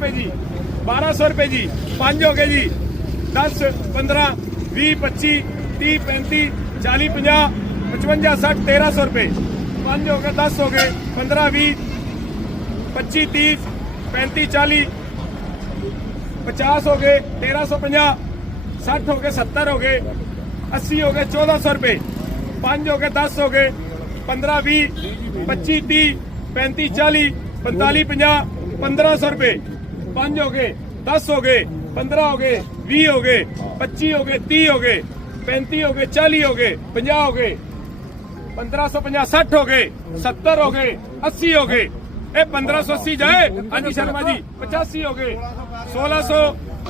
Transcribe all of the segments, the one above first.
रुपए जी, 1200 रुपए जी, 5 हो गए जी, 10 15 20 25 30 35 40 50 55 60 1300 रुपए, 5 हो गए, 10 हो गए, 15 20 25 30 35 40 50 हो गए, 1350 60 हो गए, 70 हो गए, 80 हो गए, 1400 रुपए, 5 हो गए, 10 हो गए, 15 20 25 30 35 40 45 50 1500 रुपए, 5 हो गए, 10 हो गए, 15 हो गए, 20 हो गए, 25 हो गए, 30 हो गए, 35 हो गए, 40 हो गए, 50 हो गए, 1550 60 हो गए, 70 हो गए, 80 हो गए, 1580 जाए। हाँ जी शर्मा जी, 85 हो गए, 1600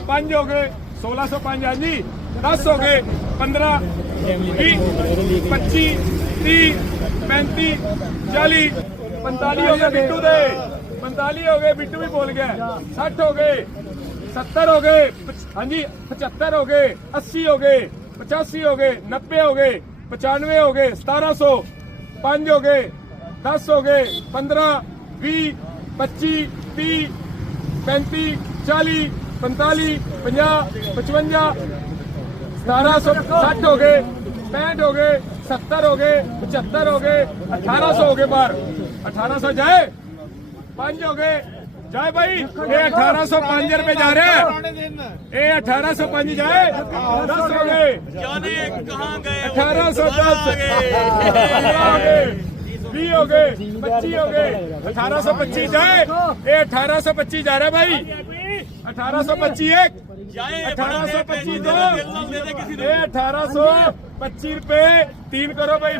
5 हो गए, 1605 हाँ जी, 10 हो गए, 15 20 25 30 35 40 45 हो गए बिट्टू दे, 45 हो गए, बिट्टू भी बोल गया, 60 हो गए, 70 हो गए, हाँ जी 75 हो गए, 80 हो गए, 85 हो गए, 90 हो गए, 95 हो गए, 1700 5 हो गए, 10 हो गए, 15 20 25 30 35 40 45 50 55 1760 हो गए, 65 हो गए, 70 हो गए, 75 हो गए, 1800 हो गए बार, 1800 जाए, 5 हो गए जाए भाई, ये 1805 रुपए जा रहे हैं, ये 1805 जाए, 10 हो गए, 1810 20 हो गए, 25 हो गए, 1825 जाए, ये 1825 जा रहा है भाई, 1825 एक, 1825 दो, ये 1825 रुपए 3 करो भाई।